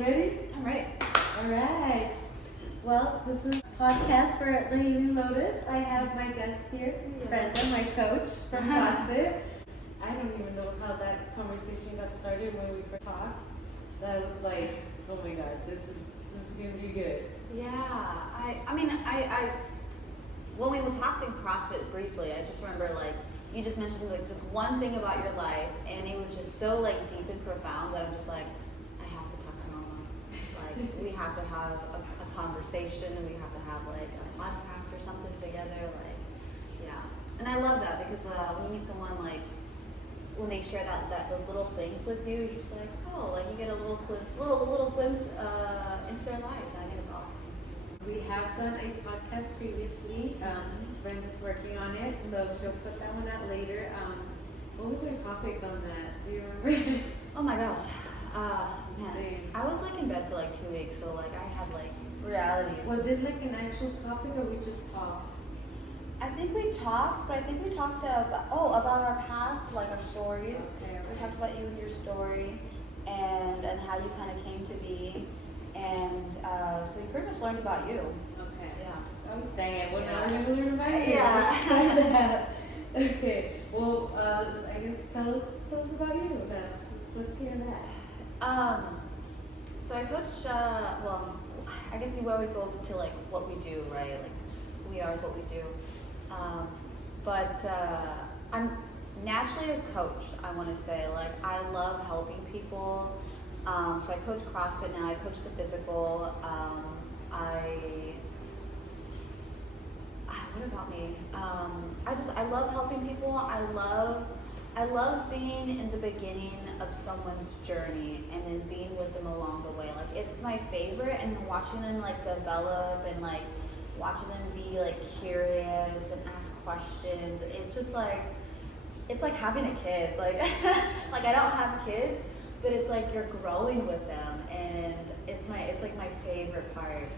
ready? I'm ready. All right. Well, this is a podcast for the Healing Lotus. I have my guest here, Brenda, my coach from CrossFit. I don't even know how that conversation got started when we first talked. That was like, oh my God, this is gonna be good. Yeah, I mean, when we talked in CrossFit briefly, I just remember like, you just mentioned like just one thing about your life, and it was just so like deep and profound that I'm just like, I have to talk to Mama. Like, we have to have a conversation, and we have to have like a podcast or something together. Like, yeah, and I love that because when you meet someone like, when they share that those little things with you, you're just like, oh, like you get a little glimpse into their lives. And I think it's awesome. We have done a podcast previously. Brenda's working on it, so she'll put that one out later. What was our topic on that? Do you remember? Oh my gosh. Man, Same. I was like in bed for like 2 weeks, so like I had like realities. Was it like an actual topic or we just talked? I think we talked, but I think we talked about our past, like our stories. Okay. So we talked about you and your story, and how you kind of came to be, and so we pretty much learned about you. Okay. Yeah. Oh, dang it. Well, Yeah. now we're going to learn about you. Yeah. Let's do that. Okay. Well, I guess tell us about you then. Let's hear that. So I coach, well, I guess you always go to like what we do, right? Like who we are is what we do. But I'm naturally a coach, I want to say. Like, I love helping people. So I coach CrossFit now. I coach the physical. What about me? I love helping people. I love being in the beginning of someone's journey and then being with them along the way. Like, it's my favorite, and watching them like develop and like watching them be like curious and ask questions. It's just like, it's like having a kid. Like, like I don't have kids, but it's like you're growing with them, and it's like my favorite part.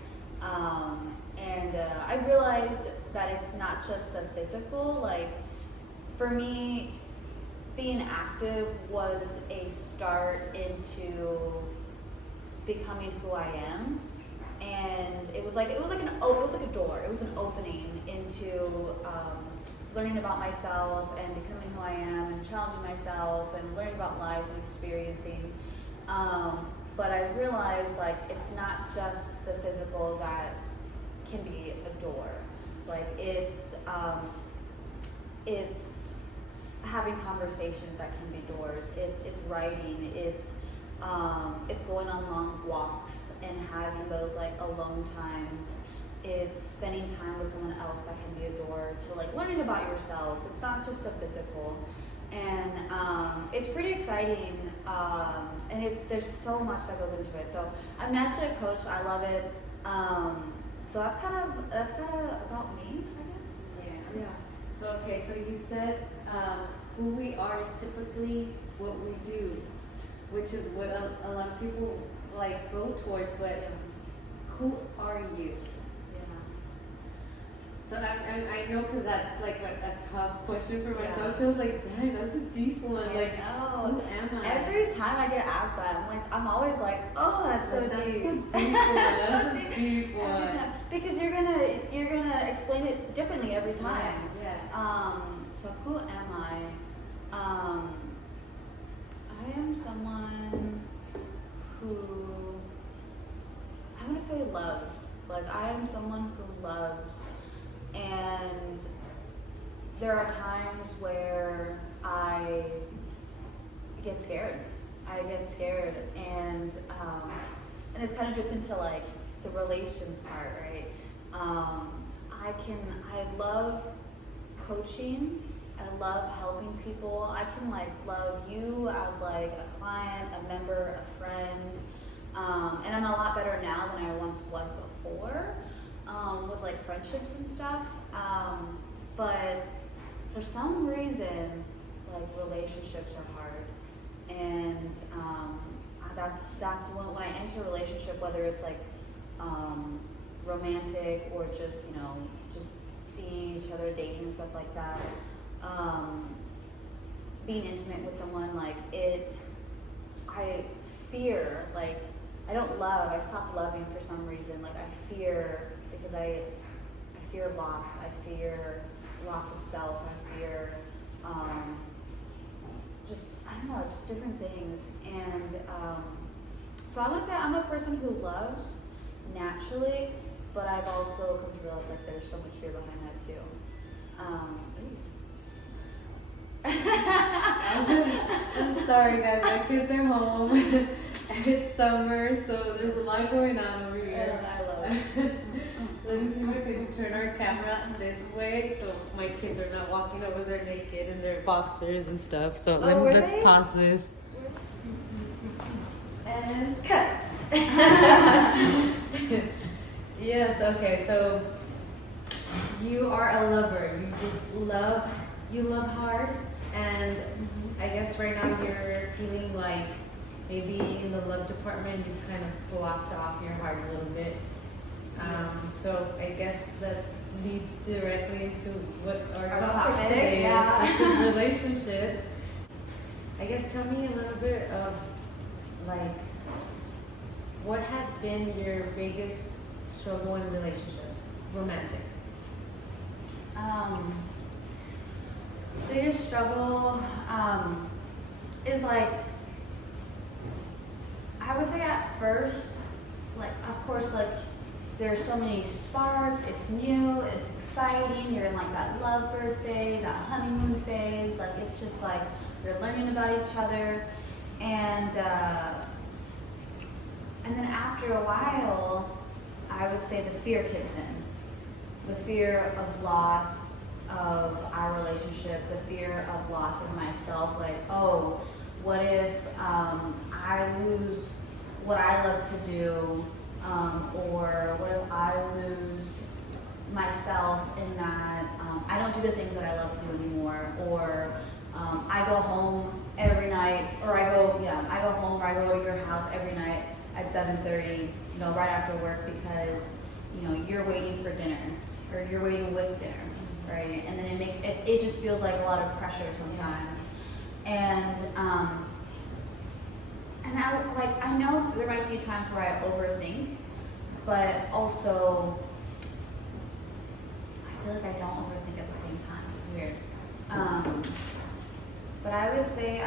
And I realized that it's not just the physical. Like, for me, being active was a start into becoming who I am. And it was like a door. It was an opening into learning about myself and becoming who I am and challenging myself and learning about life and experiencing. But I realized like it's not just the physical that can be a door. Like it's having conversations that can be doors. It's writing. It's going on long walks and having those like alone times. It's spending time with someone else that can be a door to like learning about yourself. It's not just the physical, and it's pretty exciting. And there's so much that goes into it. So I'm naturally a coach. I love it. So that's kind of about me, I guess. Yeah. So okay, so you said who we are is typically what we do, which is what a lot of people like go towards, but who are you? Yeah. So I know, because that's like a tough question for myself. Yeah. I was like, dang, that's a deep one. Like, who am I? Every time I get asked that, I'm always like, oh, that's so That's deep. a deep one. That's a deep Every one. time. Because you're gonna explain it differently every time. Yeah. So who am I? I am someone who, I want to say loves. Like, I am someone who loves, and there are times where I get scared. And this kind of drips into like the relations part, right? I love coaching. I love helping people. I can like love you as like a client, a member, a friend. And I'm a lot better now than I once was before, with like friendships and stuff. But for some reason, like relationships are hard. And that's when I enter a relationship, whether it's like romantic or just, just seeing each other, dating and stuff like that. Being intimate with someone, like I fear, like I don't love. I stopped loving for some reason. Like I fear because I fear loss. I fear loss of self. I fear just I don't know, just different things. And so I want to say I'm a person who loves naturally, but I've also come to realize like there's so much fear behind that too. I'm sorry guys, my kids are home. It's summer, so there's a lot going on over here. I love it. Let me see if we can turn our camera this way so my kids are not walking over there naked in their boxers and stuff. So let's pause this. And cut. Yes, okay, so you are a lover. You just love, you love hard, and I guess right now you're feeling like maybe in the love department you've kind of blocked off your heart a little bit. So I guess that leads directly into what our topic today is, which is relationships. I guess tell me a little bit of like what has been your biggest struggle in relationships, romantic? Biggest struggle is like I would say at first, like of course like there's so many sparks, it's new, it's exciting, you're in like that lovebird phase, that honeymoon phase, like it's just like you're learning about each other, and then after a while, I would say the fear kicks in. The fear of loss of our relationship, the fear of loss of myself, like, oh, what if I lose what I love to do, or what if I lose myself in that I don't do the things that I love to do anymore, or I go home every night, or I go home or I go to your house every night at 7:30, right after work because, you're waiting for dinner or you're waiting with dinner, right? And then it just feels like a lot of pressure sometimes. And I know there might be times where I overthink, but also I feel like I don't overthink at the same time. It's weird. But I would say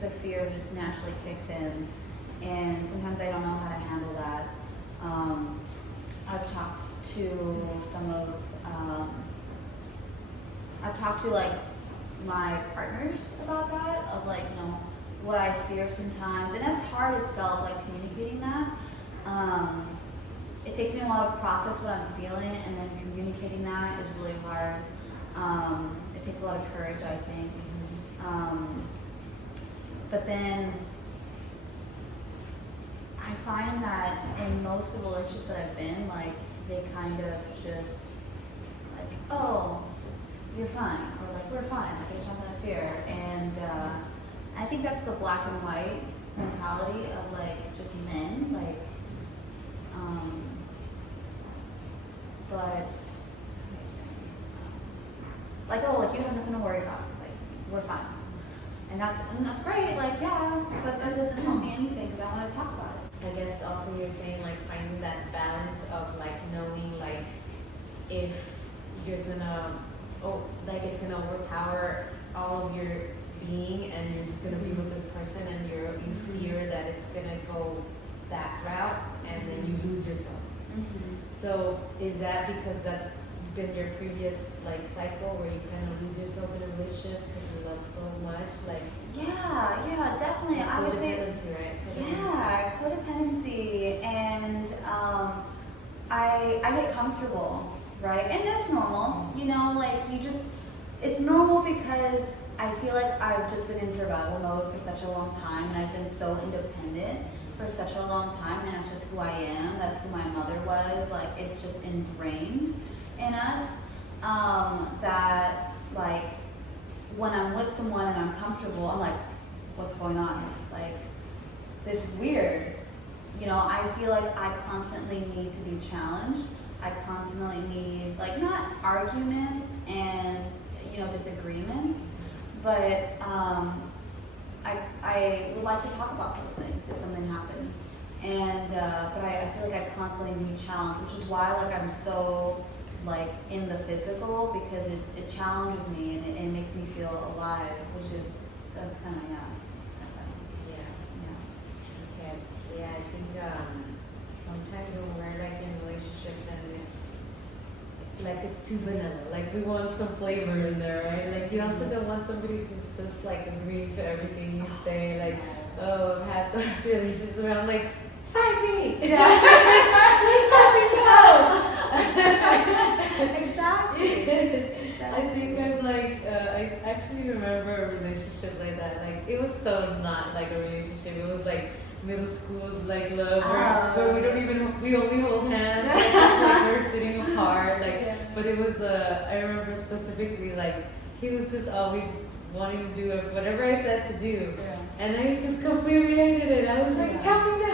the fear just naturally kicks in, and sometimes I don't know how to handle that. I've talked to like my partners about that, of like, what I fear sometimes, and that's hard itself, like communicating that. It takes me a while to process what I'm feeling, and then communicating that is really hard. It takes a lot of courage, I think. But then I find that in most of the relationships that I've been, like, they kind of just like, oh, you're fine, or like, we're fine, like there's nothing to fear. And I think that's the black and white mentality of like just men, like, but like, oh, like you have nothing to worry about, like we're fine, and that's great, like, yeah, but that doesn't help me anything because I want to talk about it. I guess also you're saying like finding that balance of like knowing like if you're gonna, it's gonna overpower all of your being and you're just gonna be with this person and you fear that it's gonna go that route and then you lose yourself. So is that because that's been your previous like cycle where you kind of lose yourself in a relationship because you love so much, like? Yeah, definitely. I would say, right? yeah, codependency, and I get comfortable, right? And that's normal, like it's normal because I feel like I've just been in survival mode for such a long time, and I've been so independent for such a long time, and that's just who I am. That's who my mother was. Like, it's just ingrained in us, that like when I'm with someone and I'm comfortable, I'm like, what's going on? Like, this is weird. I feel like I constantly need to be challenged. I constantly need, like, not arguments and, disagreements, but I would like to talk about those things if something happened. And but I feel like I constantly need challenge, which is why like I'm so like in the physical, because it challenges me and it makes me feel alive, which is, so that's kind of Yeah. yeah. Okay. Yeah, I think sometimes when we're like in relationships and it's too vanilla, like we want some flavor in there, right? Like you also don't want somebody who's just like agreeing to everything you say, like, oh, I've had those relationships where I'm like, fight me! Yeah. Exactly. I think I was like, I actually remember a relationship like that. Like it was so not like a relationship. It was like middle school like love, where we only hold hands, like, just, like we're sitting apart, like. But it was I remember specifically like he was just always wanting to do whatever I said to do, and I just completely hated it. I was like, tell me now.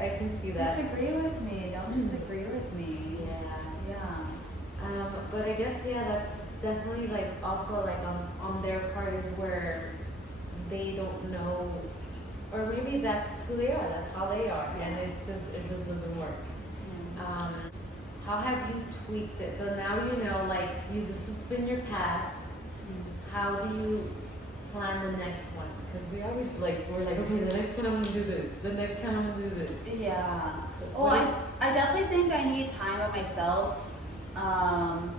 I can see that. Disagree with me. Don't disagree with me. Yeah. But I guess that's definitely like also like on their part is where they don't know, or maybe that's who they are. That's how they are, and it just doesn't work. How have you tweaked it? So now you know, like this has been your past. How do you plan the next one? Because we're like, okay, the next one I'm gonna do this. The next time I'm gonna do this. Yeah. So Well, I definitely think I need time by myself,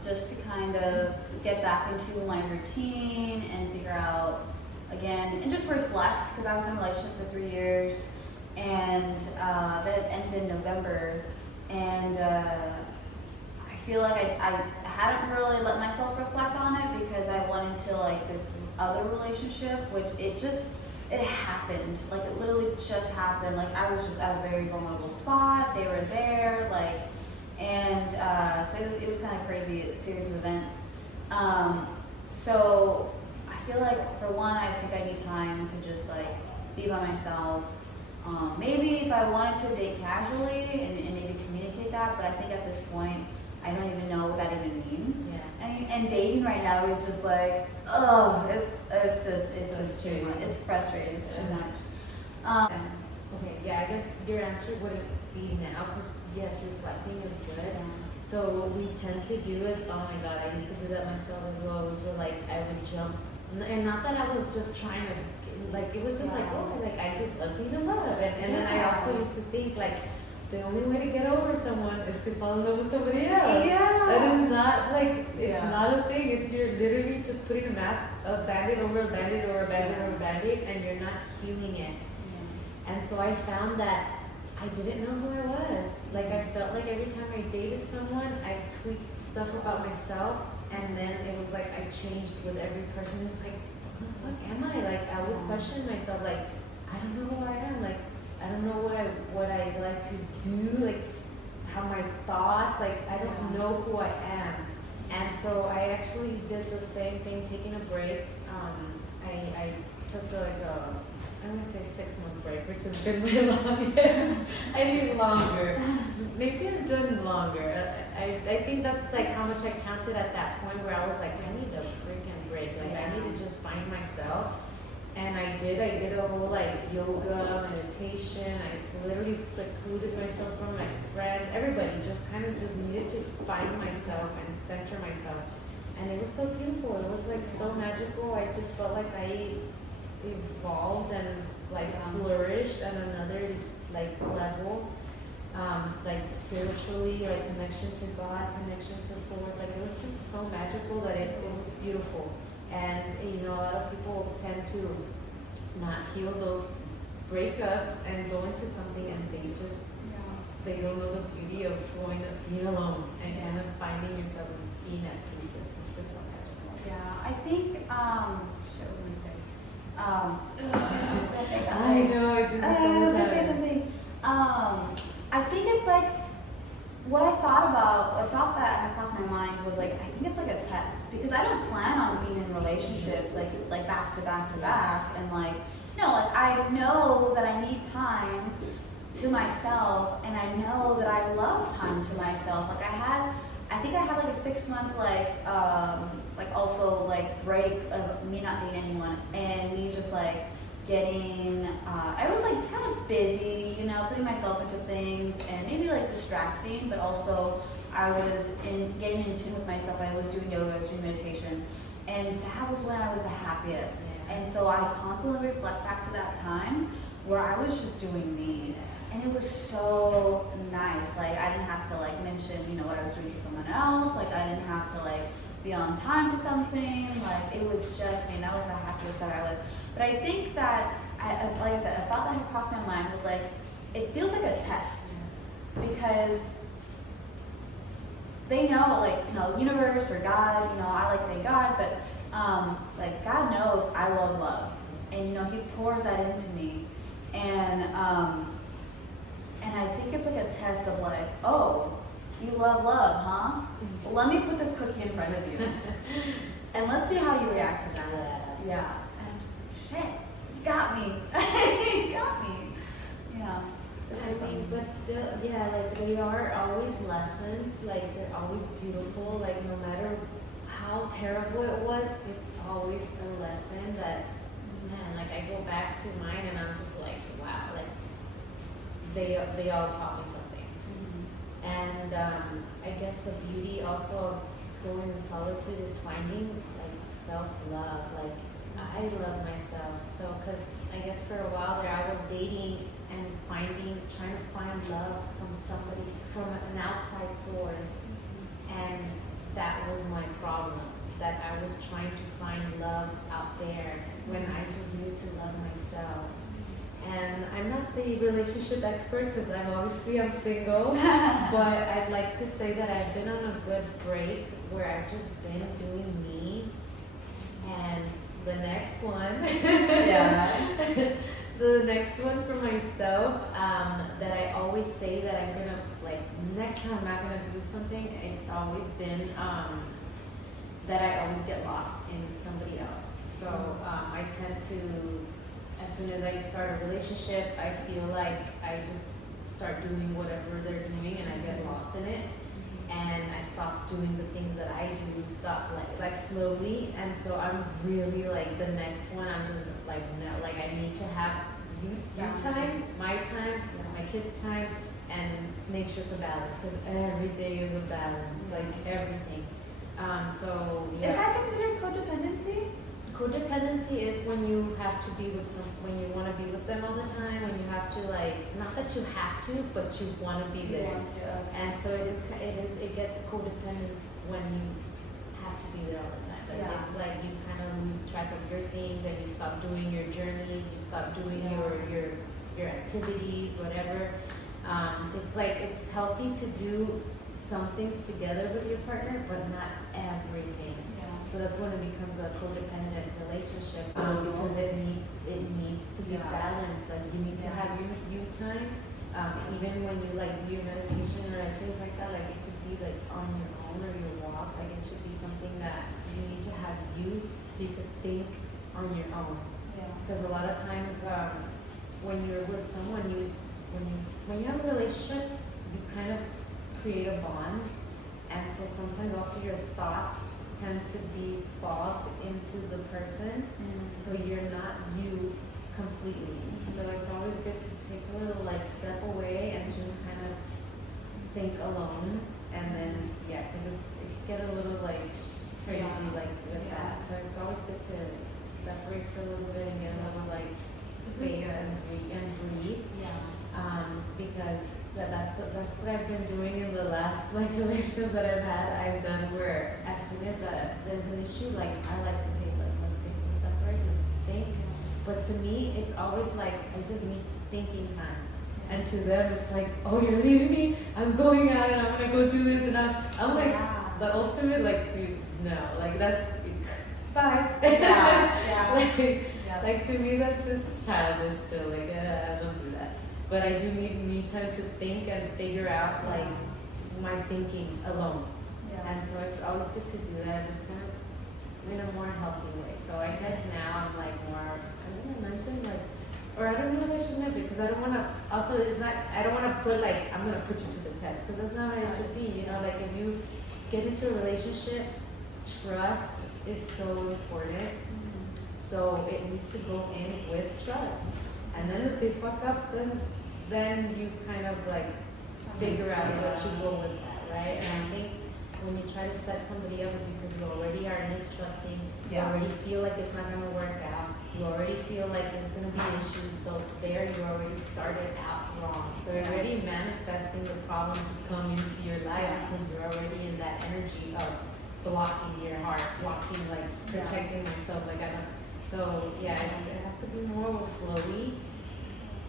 just to kind of get back into my routine and figure out again and just reflect, because I was in a relationship for 3 years, and that ended in November, and I feel like I hadn't really let myself reflect on it because I went into like this other relationship, which it happened. Like it literally just happened. Like I was just at a very vulnerable spot. They were there, like, and so it was kind of crazy, a series of events. So I feel like for one, I think I need time to just like be by myself. Maybe if I wanted to date casually and maybe communicate that, but I think at this point, I don't even know what that even means. Yeah. And dating right now is just like, oh, it's just too much. It's frustrating. It's too much. Okay, yeah, I guess your answer wouldn't be now, because yes, reflecting is good. So what we tend to do is, oh my god, I used to do that myself as well, was where like I would jump, and not that I was just trying to, like it was just like, oh, like I just love being in love, and then I also used to think like, the only way to get over someone is to fall in love with somebody else. Yeah. That is not like, it's not a thing. It's you're literally just putting a mask, a band-aid over a band-aid over a band-aid over a band-aid, and you're not healing it. And so I found that I didn't know who I was. Like I felt like every time I dated someone, I tweaked stuff about myself, and then it was like I changed with every person. It was like, what the fuck am I? Like I would question myself, like, I don't know who I am. Like I don't know what I like to do, like how my thoughts, like I don't know who I am. And so I actually did the same thing, taking a break. I took I'm gonna say 6-month break, which has been my longest. I need longer. Maybe I'm doing longer. I think that's like how much I counted at that point where I was like, I need a freaking break. Like I need to just find myself. And I did a whole like yoga, meditation. I literally secluded myself from my friends. Everybody just kind of just needed to find myself and center myself. And it was so beautiful. It was like so magical. I just felt like I evolved and like flourished at another like level. Like spiritually, like connection to God, connection to source. Like it was just so magical that it was beautiful. And you know, a lot of people tend to not heal those breakups and go into something, and they don't know the beauty of being alone and kind of finding yourself and being at peace. It's just so magical. Yeah, I think shit, what was I gonna say? I know, I do this all the say time. something. I think it's like what I thought that had crossed my mind was like, I think it's like a test, because I don't plan on being in relationships like back to back to back, and like, no, like I know that I need time to myself, and I know that I love time to myself. Like I think I had like a 6-month like also like break of me not dating anyone and me just like getting, I was like kind of busy, you know, putting myself into things and maybe like distracting, but also I was getting in tune with myself. I was doing yoga, I was doing meditation, and that was when I was the happiest. And so I constantly reflect back to that time where I was just doing me. And it was so nice. Like I didn't have to like mention, you know, what I was doing to someone else. Like I didn't have to like be on time to something. Like it was just me. And that was the happiest that I was. But I think that, like I said, a thought that had crossed my mind was like, it feels like a test because they know, like, you know, universe or God, you know, I like saying God, but like God knows I love love, and you know He pours that into me, and I think it's like a test of like, oh, you love love, huh? Well, let me put this cookie in front of you, and let's see how you react to that. Yeah. And I'm just like, shit, you got me. You got me. Yeah. It's just I mean, but still, yeah, like they are always lessons, like they're always beautiful, like no matter how terrible it was, it's always a lesson that, man, like I go back to mine and I'm just like, wow, like they all taught me something. And I guess the beauty also of going in solitude is finding like self-love, like I love myself. So, cause I guess for a while there I was dating and trying to find love from somebody, from an outside source. And that was my problem, that I was trying to find love out there when I just need to love myself. And I'm not the relationship expert because I'm single, but I'd like to say that I've been on a good break where I've just been doing me. And the next one, the next one for myself, that I always say that I'm gonna, like, next time I'm not gonna do something, it's always been that I always get lost in somebody else. So I tend to, as soon as I start a relationship, I feel like I just start doing whatever they're doing and I get lost in it. And I stop doing the things that I do, like slowly. And so I'm really like the next one, I'm just like, no, like I need to have you time, my time, my kids' time, and make sure it's a balance because everything is a balance, like everything. So yeah. Is that considered codependency? Codependency is when you have to be with when you want to be with them all the time, when you have to, like, not that you have to, but you want to be there. And so it gets codependent when you have to be there all the time. Like it's like you kind of lose track of your things and you stop doing your journeys, you stop doing your activities, whatever. It's like it's healthy to do some things together with your partner, but not everything. So that's when it becomes a codependent relationship, because it needs to be balanced. Like you need to have you time, even when you like do your meditation or things like that. Like it could be like on your own or your walks. Like it should be something that you need to have you so you could think on your own. Because a lot of times when you're with someone, when you have a relationship, you kind of create a bond, and so sometimes also your thoughts tend to be fogged into the person, so you're not you completely. So it's always good to take a little like step away and just kind of think alone, and then because it can get a little like crazy like with that. So it's always good to separate for a little bit and get a little like space and breathe. Because that's what I've been doing in the last like relationships that I've had. I've done where as soon as there's an issue, like I like to think like let's take this separate, let's think. But to me, it's always like I just need thinking time. And to them, it's like, oh, you're leaving me. I'm going out and I'm gonna go do this, and I'm like the ultimate like to no, like that's bye. Like to me, that's just childish still. Like I don't do that. But I do need me time to think and figure out like my thinking alone. And so it's always good to do that, just kind of in a more healthy way. So I guess now I'm like more, I don't want to mention like, or I don't know if I should mention because I don't want to, also it's not, I don't want to put like, I'm going to put you to the test because that's not how it should be. You know, like if you get into a relationship, trust is so important. So it needs to go in with trust. And then if they fuck up, then you kind of like figure out what you go with that, right? And I think when you try to set somebody up, it's because you already are mistrusting, you already feel like it's not gonna work out, you already feel like there's gonna be issues, so there you already started out wrong. So you're already manifesting the problem to come into your life because you're already in that energy of blocking your heart, blocking, like protecting myself, like I don't. So yeah, it has to be more flowy.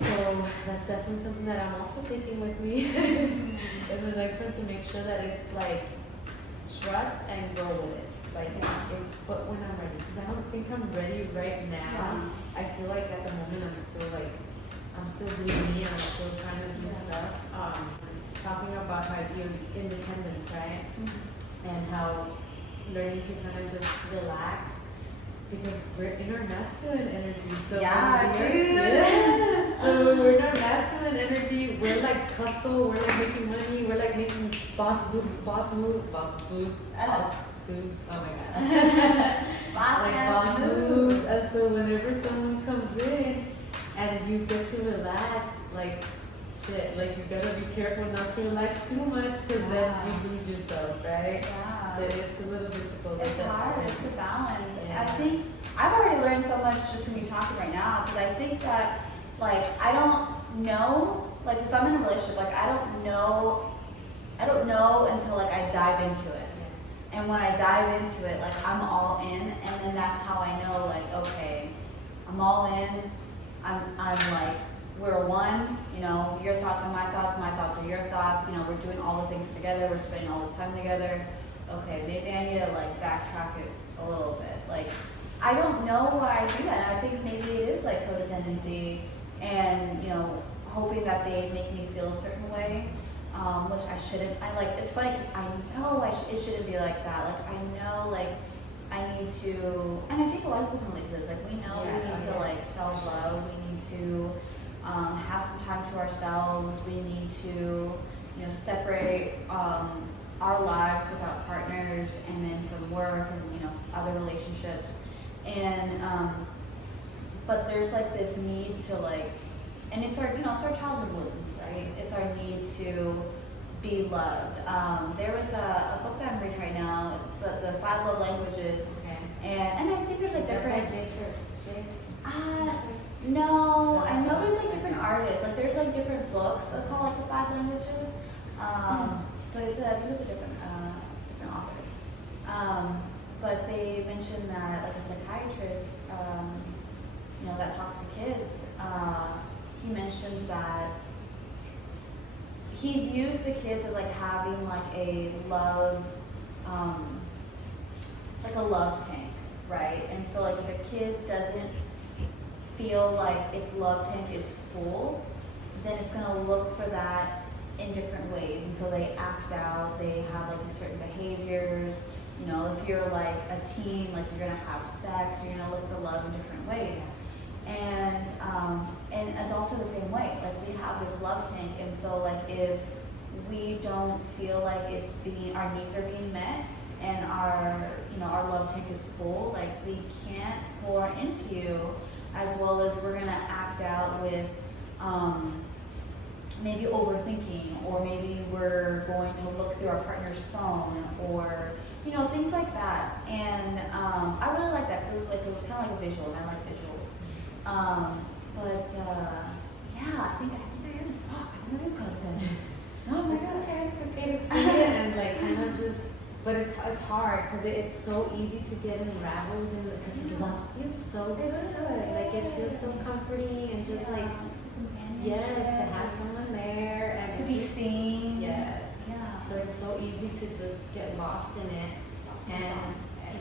So that's definitely something that I'm also taking with me in the next one, to make sure that it's like trust and go with it. Like, but when I'm ready, because I don't think I'm ready right now. I feel like at the moment I'm still doing me, and I'm still trying to do stuff. Talking about my independence, right? And how learning to kind of just relax. Because we're in our masculine energy, so so we're in our masculine energy. We're like hustle, we're like making money, we're like making boss boobs. Oh my god, like boss moves. And so whenever someone comes in and you get to relax, like shit, like you gotta be careful not to relax too much, because then you lose yourself, right? So it's a little difficult. It's hard. It's a balance. I think I've already learned so much just from you talking right now, because I think that, like, I don't know, like, if I'm in a relationship, like, I don't know until, like, I dive into it. And when I dive into it, like, I'm all in, and then that's how I know, like, okay, I'm all in, I'm like, we're one, you know, your thoughts are my thoughts are your thoughts, you know, we're doing all the things together, we're spending all this time together. Okay, maybe I need to, like, backtrack it a little bit. Like, I don't know why I do that. I think maybe it is like codependency, and, you know, hoping that they make me feel a certain way, which I shouldn't. It's funny because I know it shouldn't be like that. Like, I know, like, I need to, and I think a lot of people can relate to this. Like, we know we need to, like, self-love. We need to have some time to ourselves. We need to, you know, separate our lives with our partners, and then from work and, you know, other relationships. And but there's like this need to, like, and it's our, you know, it's our childhood wounds, right? It's our need to be loved. There was a book that I'm reading right now, the 5 Love Languages, and I think there's like different. No, I know there's like different artists. Like, there's like different books that call like the 5 languages. But I think it's a different author. But they mentioned that, like, a psychiatrist, you know, that talks to kids, he mentions that he views the kids as, like, having like a love tank, right? And so, like, if a kid doesn't feel like its love tank is full, then it's gonna look for that in different ways, and so they act out, they have like these certain behaviors. You know, if you're like a teen, like, you're gonna have sex, you're gonna look for love in different ways. And adults are the same way. Like, we have this love tank, and so, like, if we don't feel like our needs are being met, and our love tank is full, like, we can't pour into you, as well as we're gonna act out with maybe overthinking, or maybe we're going to look through our partner's phone, or, you know, things like that. And I really like that, because it was kind of like a visual, and I like visuals. Yeah, I think I am. Fuck, I'm really codependent. No, it's okay. It's okay to see it and, like, kind of just. But it's hard, because it's so easy to get unraveled in it, because love feels so good. It's so good. Like, it feels so comforting, and just like. Yes, to have someone there and to be seen. Yes. Yeah. So it's so easy to just get lost in it. And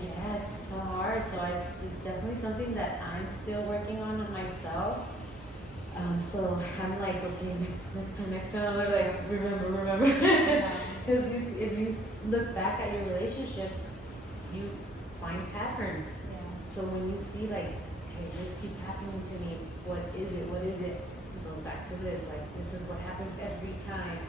yes, it's so hard. So it's definitely something that I'm still working on myself. So I'm like, okay, next time I'm like, remember. Because if you look back at your relationships, you find patterns. Yeah. So when you see, like, hey, this keeps happening to me, what is it? Goes back to this, like, this is what happens every time.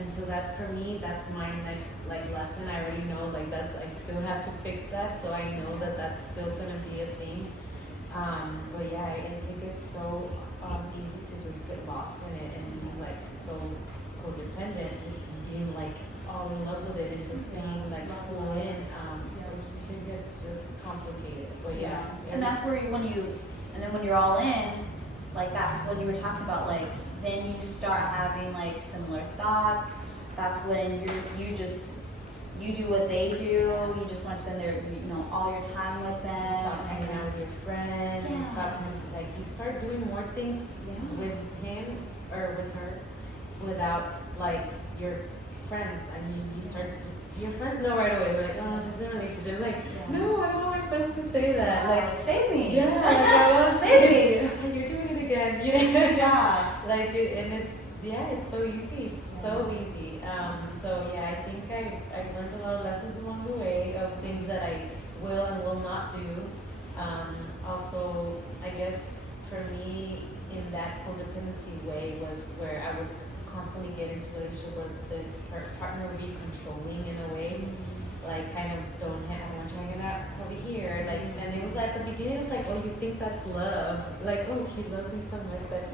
And so that's, for me, that's my next, like, lesson. I already know, like, I still have to fix that, so I know that that's still gonna be a thing. But yeah, I think it's so easy to just get lost in it and be like so codependent, and just being like all in love with it and just being like full in, which can get just complicated. But yeah. And that's where and then when you're all in, like that's when you were talking about, like then you start having like similar thoughts. That's when you do what they do. You just want to spend all your time with them. Stop hanging out with your friends. Yeah. You start doing more things with him or with her without like your friends. I mean, your friends know right away. They're like, oh, she's in a relationship. Like, no, I want my friends to say that. Like, save me. Yeah, like I want save me. You're doing it again. Yeah. And it's so easy. It's so easy. So yeah, I think I've learned a lot of lessons along the way of things that I will and will not do. Also, I guess for me, in that codependency way was where I would constantly get into a relationship where the partner would be controlling in a way, like kind of I want you hanging out over here, like, and it was at the beginning, it was like, oh, you think that's love, like, oh, he loves me so much that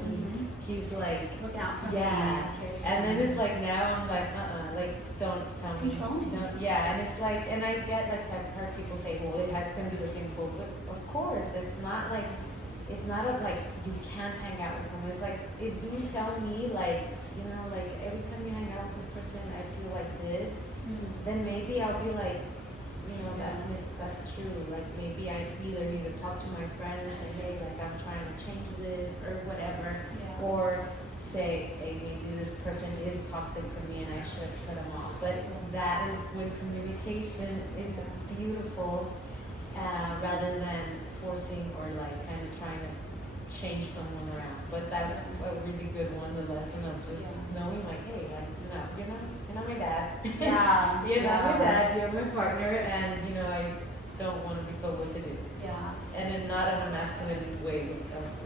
he's like, look out for me. And then it's like now I'm like, like don't tell me. Controlling. Yeah, and it's like, and I get like, so I've heard people say, well, it's gonna be the same goal, but of course, it's not like you can't hang out with someone. It's like, if you tell me like, like every time you hang out with this person, I feel like this, then maybe I'll be like, that's true. Like maybe I either need to talk to my friend and say, hey, like I'm trying to change this or whatever, or say, hey, maybe this person is toxic for me and I should cut them off. But that is when communication is beautiful, rather than forcing or like kind of trying to change someone around. But that's a really good one, the lesson of just knowing like, hey, like, no, you're not my dad. Yeah. You're not my dad, you're my partner, and I don't want to be told what to do. Yeah. And then not in a masculine way,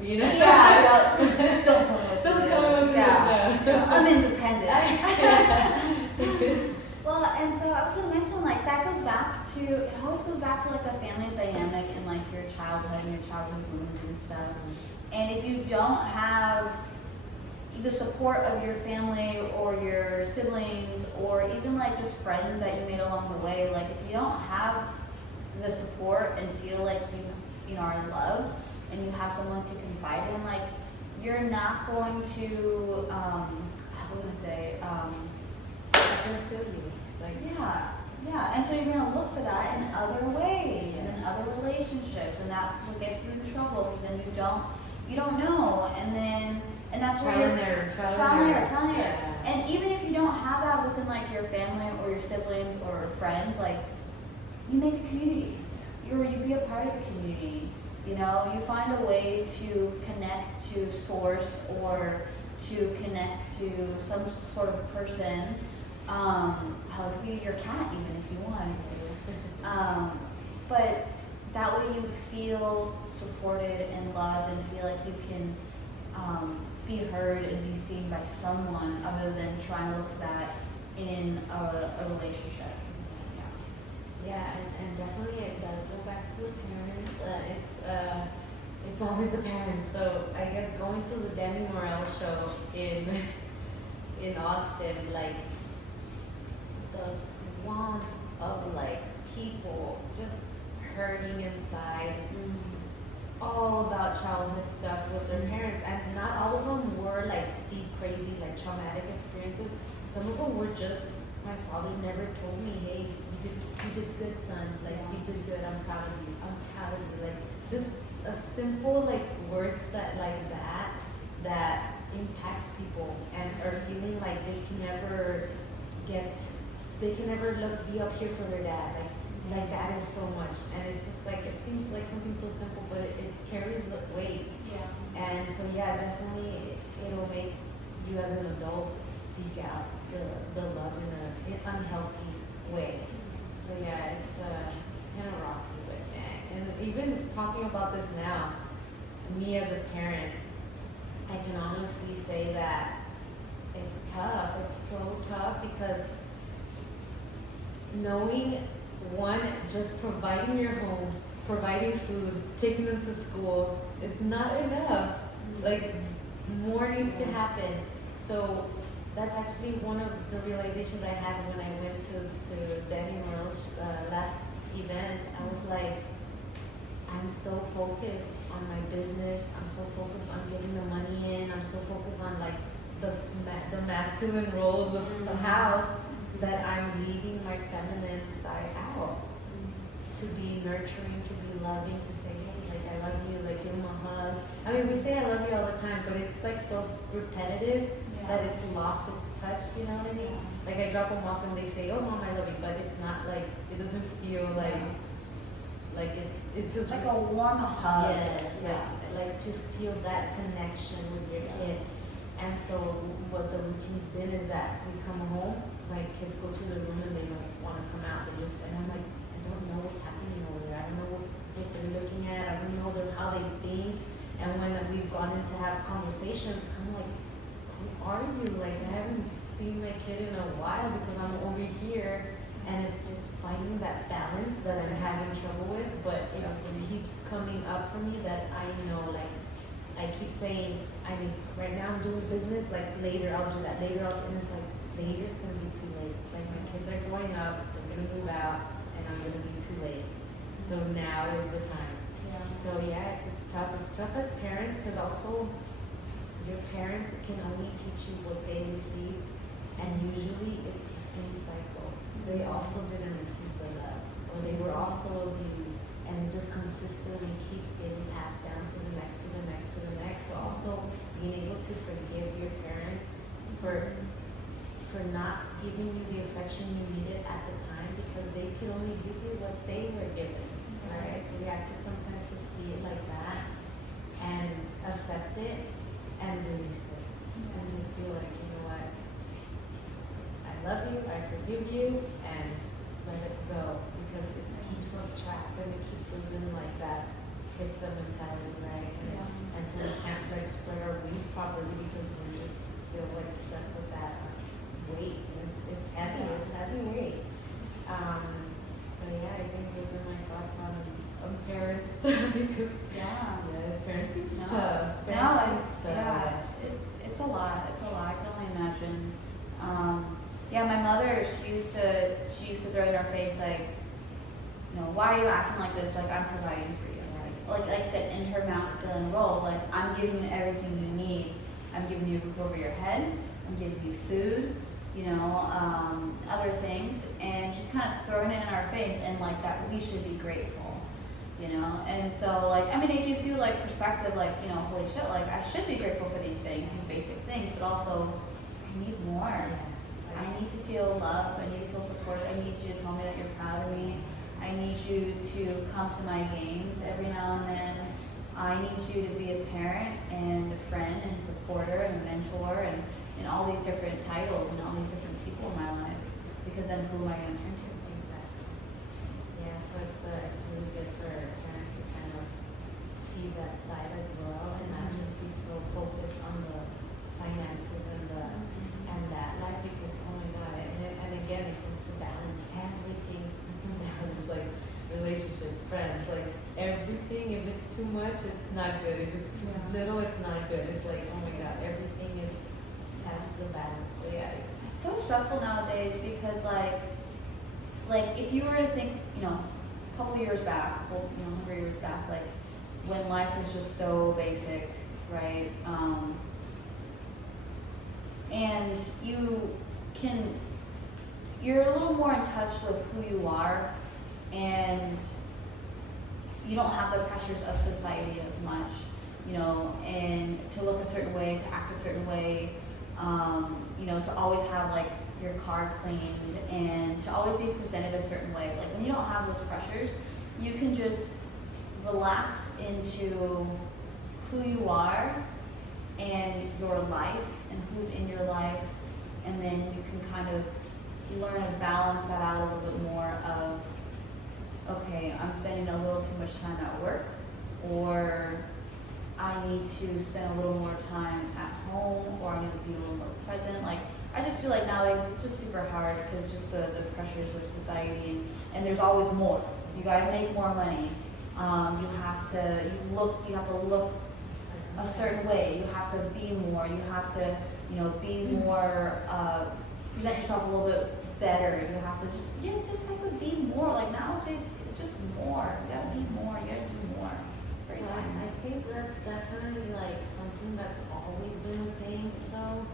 Yeah. Don't tell me what to do. Don't tell me what to do. No. I'm independent. Well, and so I was gonna mention, like, that goes back to, it always goes back to like the family dynamic and like your childhood wounds and stuff. And if you don't have the support of your family or your siblings or even like just friends that you made along the way, like if you don't have the support and feel like you are loved and you have someone to confide in, like you're not going to I can feel you. Like, yeah, and so you're gonna look for that in other ways and in other relationships, and that's what gets you in trouble because then you don't know, and that's where trial and error. Yeah. And even if you don't have that within like your family or your siblings or friends, like you make a community. You be a part of a community. You find a way to connect to source or to connect to some sort of person. How it could be your cat even if you wanted to. But that way you feel supported and loved and feel like you can be heard and be seen by someone other than trying to look for that in a relationship. Yeah, and definitely it does go back to the parents. It's always the parents. So I guess going to the Danny Morel show in Austin, like the swamp of like people just hurting inside, all about childhood stuff with their parents, and not all of them were like deep, crazy, like traumatic experiences. Some of them were just, my father never told me, hey, you did good, son. Like you did good. I'm proud of you. Like just a simple like words that impacts people and are feeling like they can never be up here for their dad. Like that is so much, and it's just like it seems like something so simple, but it carries weight. Yeah. And so definitely it'll make you as an adult seek out the love in an unhealthy way. So it's kind of rocky, but and even talking about this now, me as a parent, I can honestly say that it's tough. It's so tough because knowing, one, just providing your home providing food, taking them to school is not enough. Like, more needs to happen. So that's actually one of the realizations I had when I went to Danny Morrell's last event. I was like, I'm so focused on my business. I'm so focused on getting the money in. I'm so focused on like the masculine role of the house that I'm leaving my feminine side out. To be nurturing, to be loving, to say, hey, like I love you, like give them a hug. I mean, we say I love you all the time, but it's like so repetitive that it's lost its touch. You know what I mean? Like I drop them off and they say, oh mom, I love you, but it's not like, it doesn't feel like it's just like a warm hug. Yes, like to feel that connection with your kid. And so what the routine's been is that we come home, my kids go to the room and they don't want to come out. And I'm like, I don't know what's happening over there. I don't know what they're looking at. I don't know how they think. And when we've gone in to have conversations, I'm like, who are you? Like, I haven't seen my kid in a while because I'm over here. And it's just finding that balance that I'm having trouble with. But it keeps coming up for me that I know, like, I keep saying, I mean, right now I'm doing business, like later I'll do that, later and it's like, later it's gonna be too late. Like my kids are growing up, they're gonna move out, and I'm gonna be too late. So now is the time. Yeah. So yeah, it's tough. It's tough as parents, because also your parents can only teach you what they received, and usually it's the same cycle. They also didn't receive the love, or they were also abused, and it just consistently keeps getting passed down to the next, to the next, to the next. So also being able to forgive your parents for not giving you the affection you needed at the time, because they could only give you what they were given. Alright, so we have to sometimes just see it like that and accept it and release it. And just feel like, you know what, I love you, I forgive you, and let it go, because it keeps us trapped and it keeps us in like that victim mentality, right? And so we can't like spread our wings properly because we're just still like stuck with that weight. And it's heavy weight. But yeah, I think those are my thoughts on parents because parenting is tough. It's a lot. I can only imagine. My mother, she used to throw in our face like, you know, why are you acting like this? Like I'm providing for you. Like I said, in her masculine role, like I'm giving you everything you need. I'm giving you a roof over your head. I'm giving you food, you know, other things, and just kind of throwing it in our face, and like that we should be grateful, you know. And so like, I mean, it gives you like perspective, like, you know, holy shit, like I should be grateful for these things, these basic things, but also I need more. I need to feel loved. I need to feel supported. I need you to tell me that you're proud of me. I need you to come to my games every now and then. I need you to be a parent and a friend and supporter and mentor and all these different titles and all these different people in my life. Because then who am I going to turn to? Exactly. Yeah, so it's really good for parents to kind of see that side as well and not just be so focused on the finances and that life, because oh my god, and again it comes to balance. Everything's balance, like relationship, friends, like everything. If it's too much, it's not good. If it's too little, it's not good. It's like, oh my god, everything has the balance. So yeah. It's so stressful nowadays because like if you were to think, you know, a couple years back, 100 years back, like when life was just so basic, right? And you're a little more in touch with who you are, and you don't have the pressures of society as much, you know, and to look a certain way, to act a certain way, you know, to always have like your car cleaned and to always be presented a certain way. Like when you don't have those pressures, you can just relax into who you are and your life and who's in your life, and then you can kind of learn to balance that out a little bit more of, okay, I'm spending a little too much time at work, or I need to spend a little more time at home, or I need to be a little more present. Like, I just feel like nowadays it's just super hard because just the pressures of society, and there's always more. You gotta make more money. You have to look a certain way. You have to be more. You have to, be more. Present yourself a little bit better. You have to just like be more. Like nowadays, it's just more. You gotta be more. You gotta do more. So I think that's definitely like something that's always been a thing though,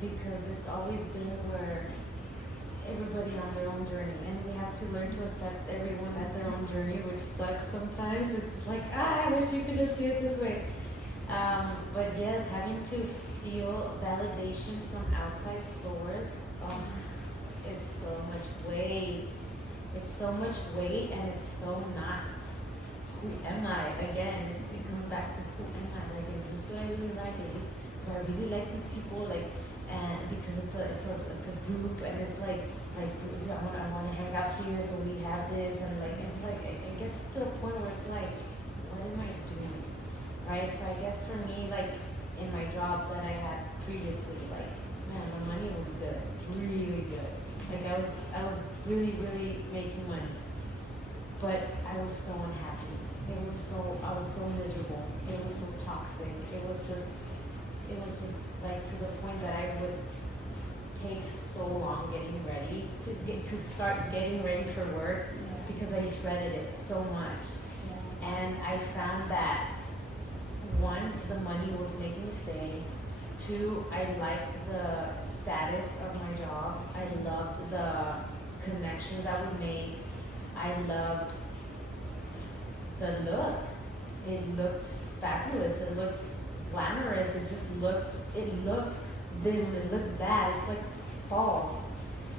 because it's always been where everybody on their own journey, and we have to learn to accept everyone at their own journey, which sucks sometimes. It's just like, I wish you could just do it this way. But yes, having to feel validation from outside source, it's so much weight. It's so much weight, and it's so not who am I? Again, it comes back to who am I? Like, is this what I really like? Do I really like these people? Like, and because it's a group, and it's like I want to hang out here, so we have this, and like it's like it gets to a point where it's like, what am I doing, right? So I guess for me, like in my job that I had previously, like man, the money was good, really good. Like I was really making money, but I was so unhappy. I was so miserable. It was so toxic. It was just like to the point that I would take so long getting ready to start getting ready for work because I dreaded it so much. And I found that one, the money was making me stay. Two, I liked the status of my job. I loved the connections I would make. I loved the look. It looked fabulous. It looked glamorous. It looked this, it looked that. It's like false.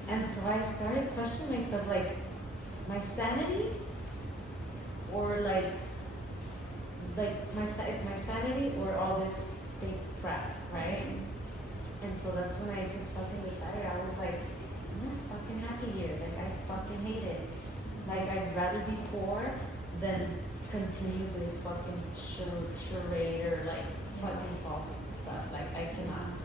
And so I started questioning myself, like my sanity, or like it's my sanity or all this fake crap, right? And so that's when I just fucking decided. I was like, I'm not fucking happy here. Like I fucking hate it. Like I'd rather be poor than continue this fucking charade or like fucking false stuff. Like I cannot.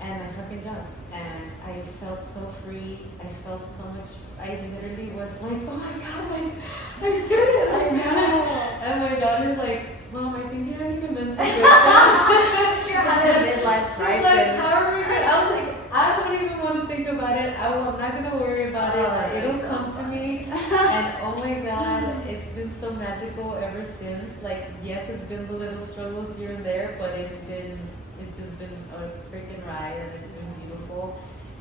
And I fucking jumped, and I felt so free. I felt so much. I literally was like, oh my god, I did it! I know. And my daughter's like, Mom, I think you're having a mental breakdown. You're having a midlife crisis. She's like, how are we? I was like, I don't even want to think about it. I'm not gonna worry about it. It'll come to me. And oh my god, it's been so magical ever since. Like, yes, it's been the little struggles here and there, but it's just been a freaking ride, and it's been beautiful.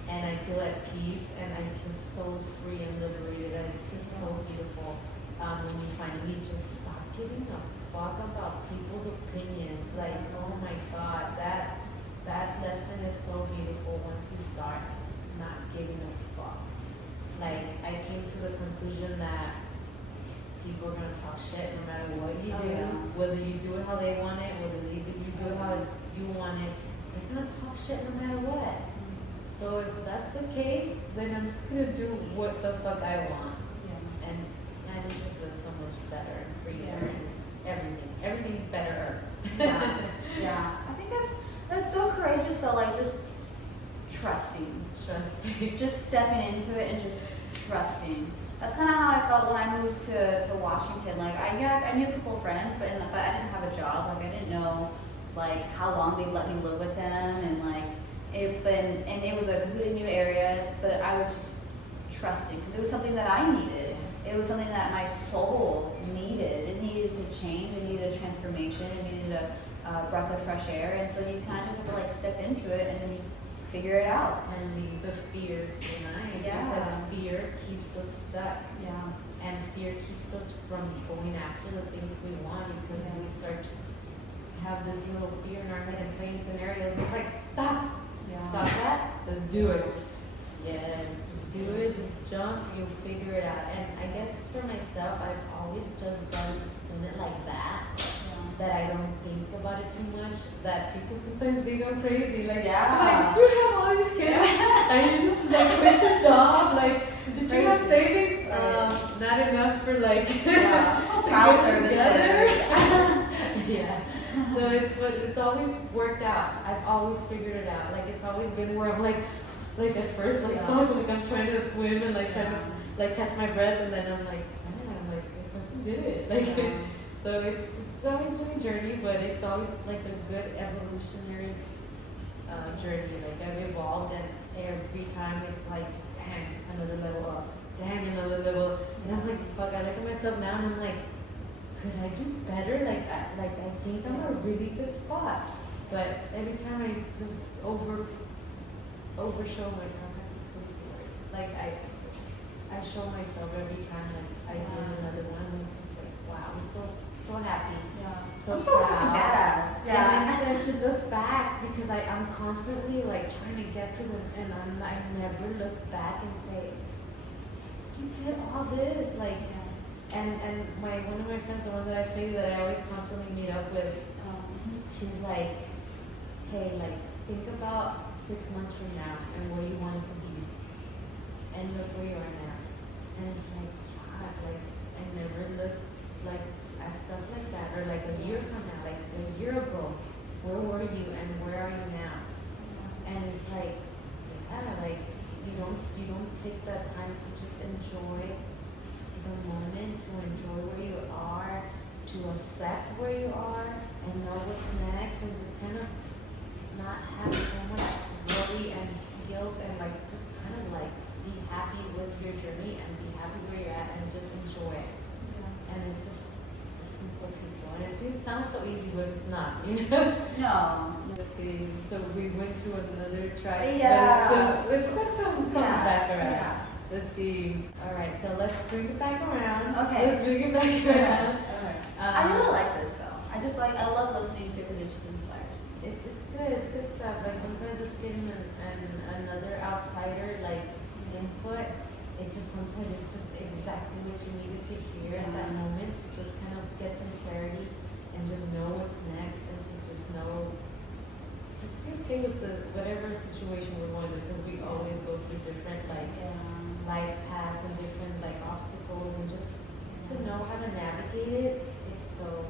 And I feel at peace, and I feel so free and liberated, and it's just so beautiful when you finally just stop giving a fuck about people's opinions. Like, oh my god, that lesson is so beautiful once you start not giving a fuck. Like, I came to the conclusion that people are gonna talk shit no matter what you do, whether you do it how they want it, whether you do it how you want it. They're gonna talk shit no matter what. So if that's the case, then I'm just gonna do what the fuck I want. Yeah. And it just is so much better and freer and everything better. Yeah. I think that's so courageous though, like just trusting. Just stepping into it and just trusting. That's kind of how I felt when I moved to Washington. Like I knew a couple of friends, but I didn't have a job. Like I didn't know like how long they'd let me live with them, and like it was a completely new area, but I was just trusting because it was something that I needed. It was something that my soul needed. It needed to change. It needed a transformation. It needed a breath of fresh air. And so you kind of just have to like step into it and then you figure it out. And leave the fear behind. Yeah. Because fear keeps us stuck. Yeah. And fear keeps us from going after the things we want, because when we start to have this little fear in our head and playing scenarios, it's like, stop. Stop that. Let's do it. Yes, just do it. Just jump. You'll figure it out. And I guess for myself, I've always just done it like that. That I don't think about it too much. That people sometimes think I'm crazy. Like, like you have all these kids, and you just like quit your job. Like, did you have savings? Not enough for like to get together. Yeah. So it's always worked out. I've always figured it out. Like it's always been where I'm like at first like fuck, like I'm trying to swim and like trying to like catch my breath, and then I'm like, man, like if I can did it. Like, so it's always been a journey, but it's always like a good evolutionary journey. Like I've evolved, and every time it's like, dang, another level up, dang, another level, and I'm like, fuck. I look at myself now, and I'm like, could I do better? I think I'm a really good spot, but every time I just overshow my progress. Like I show myself every time like I do another one. I'm just like, wow, I'm so happy. Yeah. So I'm so proud. badass. Yeah. And so to look back, because I'm constantly like trying to get to it, and I never look back and say, you did all this, like. And one of my friends, the one that I tell you that I always constantly meet up with, she's like, hey, like think about 6 months from now and where you want it to be, and look where you are now. And it's like, God, like I never looked like at stuff like that, or like a year from now, like a year ago, where were you and where are you now? And it's like, yeah, like you don't take that time to just enjoy the moment, to enjoy where you are, to accept where you are, and know what's next, and just kind of not have so much worry and guilt, and like just kind of like be happy with your journey and be happy where you're at and just enjoy it. Yeah. And it seems so peaceful, and it sounds so easy, but it's not, you know? No. Let's see. So we went to another track. Yeah. But it still comes back around. Yeah. Let's see. All right, so let's bring it back around. Okay. Let's bring it back around. Okay. I really like this though. I love listening to it because it just inspires me. It's good. It's good stuff. Like sometimes just getting another outsider like input, it just sometimes it's just exactly what you needed to hear at that moment to just kind of get some clarity and just know what's next, and to just know, just be okay with the whatever situation we're going through, because we always go through different like life paths and different like obstacles, and just to know how to navigate it is so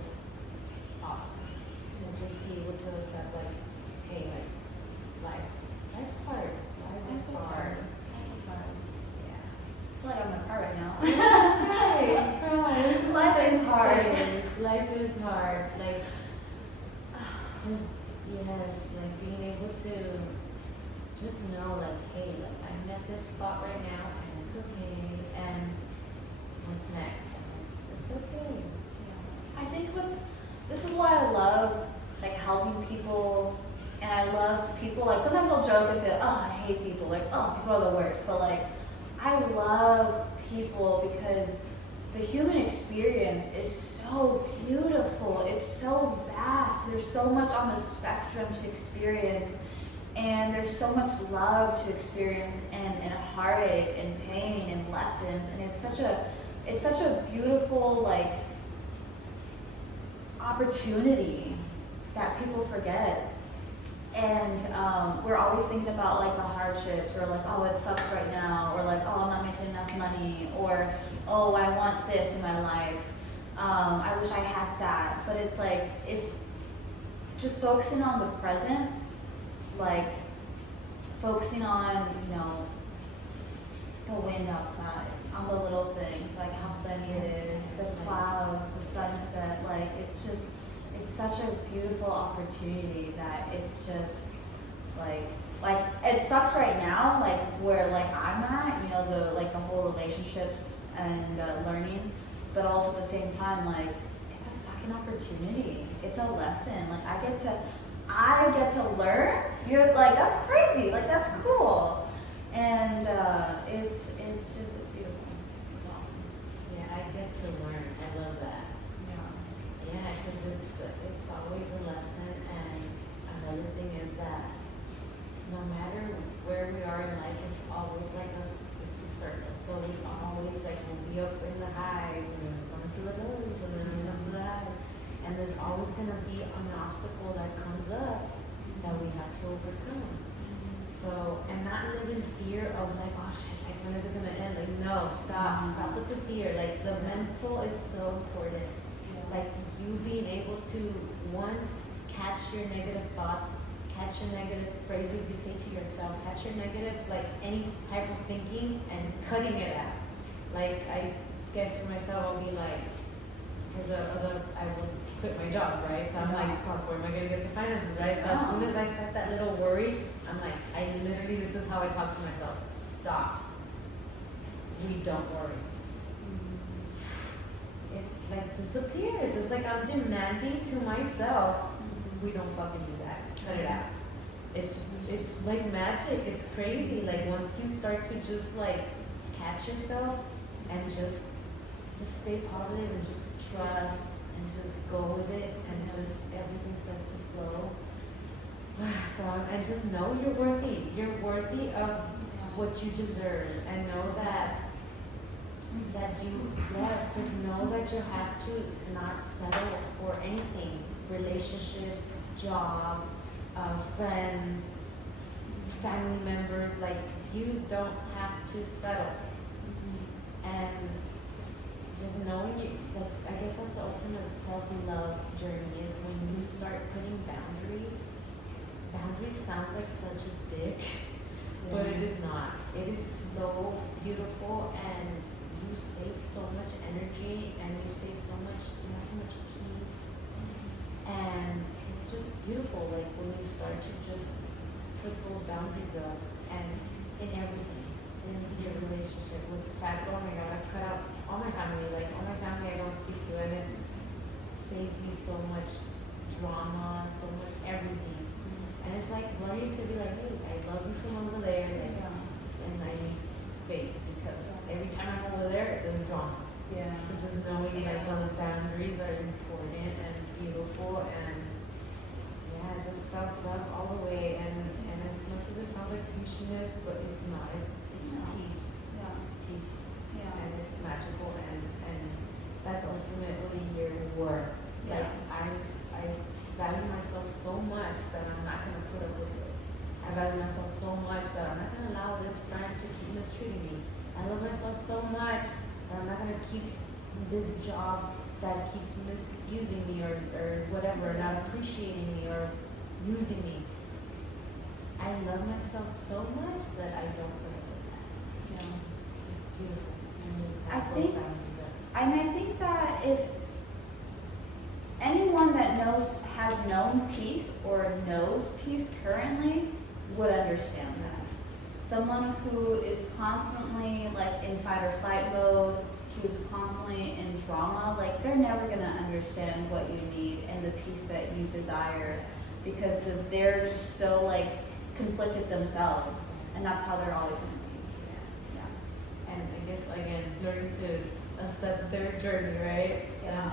awesome. To just be able to accept like, hey, like life's hard. Life is hard. Yeah. I feel like I'm in a car right now. Right, right. Life is hard. Life is hard. Like, just yes, like being able to just know, like, hey, like I'm at this spot right now, and it's okay. And what's next? And it's okay. Yeah. I think this is why I love like helping people, and I love people. Like sometimes I'll joke and say, oh, I hate people. Like, oh, people are the worst. But like, I love people because the human experience is so beautiful. It's so vast. There's so much on the spectrum to experience, and there's so much love to experience, and heartache and pain and lessons. And it's such a beautiful like opportunity that people forget. And we're always thinking about like the hardships, or like, oh, it sucks right now, or like, oh, I'm not making enough money, or oh, I want this in my life. I wish I had that. But it's like, if just focusing on the present, like focusing on, the wind outside, on the little things, like how sunny it is, the clouds, the sunset, like it's such a beautiful opportunity that it's just like it sucks right now, like where like I'm at, the whole relationships and learning, but also at the same time, like it's a fucking opportunity. It's a lesson. Like I get to learn. You're like, that's crazy. Like that's cool. And it's beautiful. It's awesome. Yeah, I get to learn. I love that. Yeah, because it's always a lesson. And another thing is that no matter where we are in life, it's always like it's a circle. So we always like will be up in the highs, and then we come to the lows, and then we come to the highs. And there's always gonna be an obstacle that comes up that we have to overcome. So, and not live in fear of like, oh shit, like when is it gonna end? Like, no, stop with the fear. Like the mental is so important. Like you being able to, one, catch your negative thoughts, catch your negative phrases you say to yourself, catch your negative, like any type of thinking, and cutting it out. Like I guess for myself, I'll be like, because I would quit my job, right? So I'm like, fuck, where am I gonna get the finances, right? So as soon as I start that little worry, I'm like, this is how I talk to myself. Stop. We don't worry. It like disappears. It's like I'm demanding to myself, we don't fucking do that. Cut it out. It's like magic. It's crazy. Like once you start to just like catch yourself and just stay positive and just trust and just go with it and just everything starts to flow. So and just know you're worthy. You're worthy of what you deserve, and know that just know that you have to not settle for anything. Relationships, job, friends, family members, like you don't have to settle. And just knowing I guess that's the ultimate self-love journey, is when you start putting boundaries. Boundaries sounds like such a dick, but it is not. It is so beautiful, and you save so much energy, and you have so much peace, and it's just beautiful. Like when you start to just put those boundaries up, and in everything, in your relationship with the fact, oh my God, I've cut out all my family. Like all my family I don't speak to, and it's saved me so much drama, so much everything. And it's like learning to be like, hey, I love you from over there, like, and I need space, because every time I'm over there, there's drama. Yeah. So just knowing that those boundaries are important and beautiful, and just self-love all the way. And as much as it sounds like douchiness, but it's not. It's peace. Yeah. It's peace. Yeah. And it's magical, and that's ultimately your worth. Yeah. Like I value myself so much that I'm not gonna put up with this. I value myself so much that I'm not gonna allow this friend to keep mistreating me. I love myself so much that I'm not gonna keep this job that keeps misusing me or whatever, not appreciating me or using me. I love myself so much that I don't put up with that. Yeah. It's beautiful. I think that if anyone that has known peace or knows peace currently would understand that. Someone who is constantly like in fight or flight mode, who's constantly in drama, like they're never gonna understand what you need and the peace that you desire, because they're just so like conflicted themselves, and that's how they're always gonna be. Yeah. And I guess again, learning to accept their journey, right? Yeah.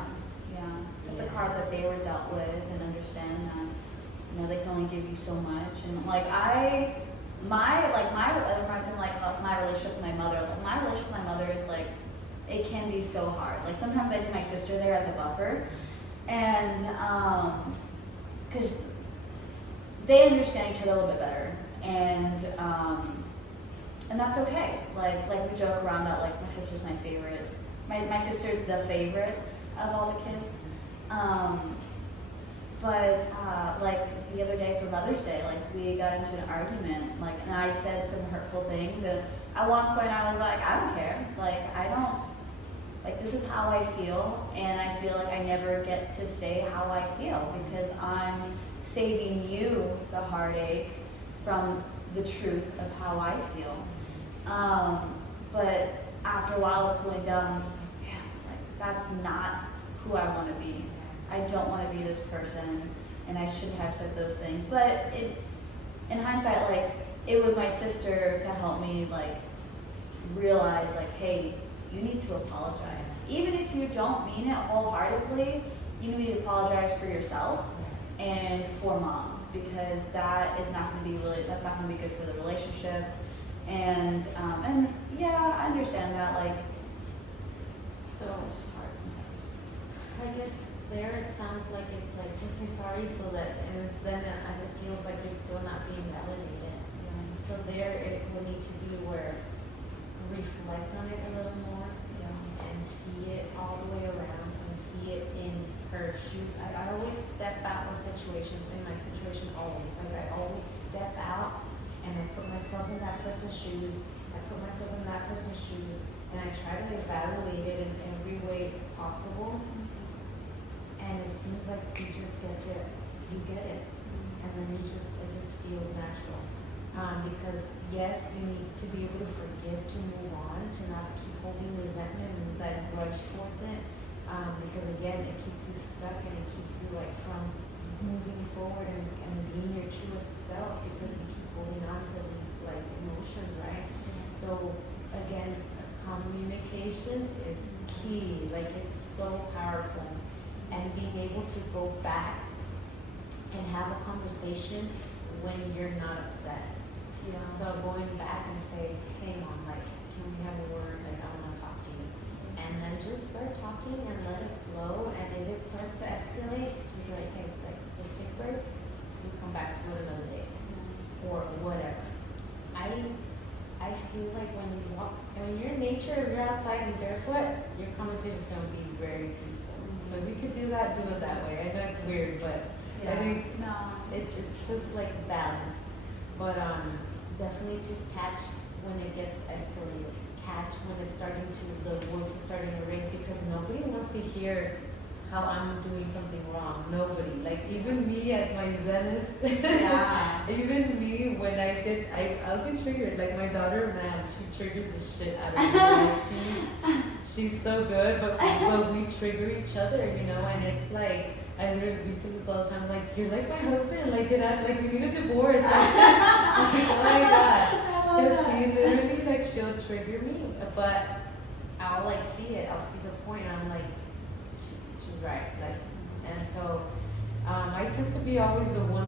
Accept the cards that they were dealt with, and understand that, you know, they can only give you so much. And like my relationship with my mother, is like, it can be so hard. Like sometimes I need my sister there as a buffer, and because they understand each other a little bit better, and that's okay. Like we joke around that like my sister's my favorite. My sister's the favorite of all the kids. But like the other day for Mother's Day, like we got into an argument, like, and I said some hurtful things, and at one point I was like, I don't care, like this is how I feel, and I feel like I never get to say how I feel, because I'm saving you the heartache from the truth of how I feel. But after a while of cooling down, I'm just like, damn, like that's not who I want to be. I don't want to be this person, and I shouldn't have said those things. But in hindsight, like, it was my sister to help me like realize, like, hey, you need to apologize. Even if you don't mean it wholeheartedly, you need to apologize for yourself and for Mom, because that is not going to be that's not going to be good for the relationship. And yeah, I understand that, like, so it's just hard sometimes. I guess there it sounds like it's like just say sorry, so that, and then it feels like you're still not being validated. So there it will need to be where reflect on it a little more, and see it all the way around, and see it in her shoes. I always step out of situations, in my situation always. Like I always step out and I put myself in that person's shoes. I put myself in that person's shoes, and I try to evaluate it in every way possible. and it seems like you just get it, and then it just feels natural. Because yes, you need to be able to forgive, to move on, to not keep holding resentment and that grudge towards it. Because again, it keeps you stuck and it keeps you like from moving forward and being your truest self, because you keep holding on to these like emotions, right? So again, communication is key. Like, it's so powerful, and being able to go back and have a conversation when you're not upset. Yeah. So going back and say, hey mom, like, can we have a word? Like, I want to talk to you. And then just start talking and let it flow. And if it starts to escalate, just like, hey, like, let's take a break. We come back to it another day, or whatever. I feel like when you're in nature, if you're outside and barefoot, your conversation is gonna be very peaceful. So if you could do that, do it that way. I know it's weird, but I think it's just like balance. But definitely to catch when it gets escalated, catch when it's starting to, the voice is starting to raise, because nobody wants to hear how I'm doing something wrong. Nobody. Like, even me at my zenest, even me when I'll get triggered. Like, my daughter, man, she triggers the shit out of me. Like, she's so good, but we trigger each other, you know, and it's like, I literally say this all the time, like, you're like my husband, like, like, we need a divorce. Like, oh my god. Because she literally, like, she'll trigger me, but I'll, like, see it. I'll see the point. I'm like, she's right. Like, and so, I tend to be always the one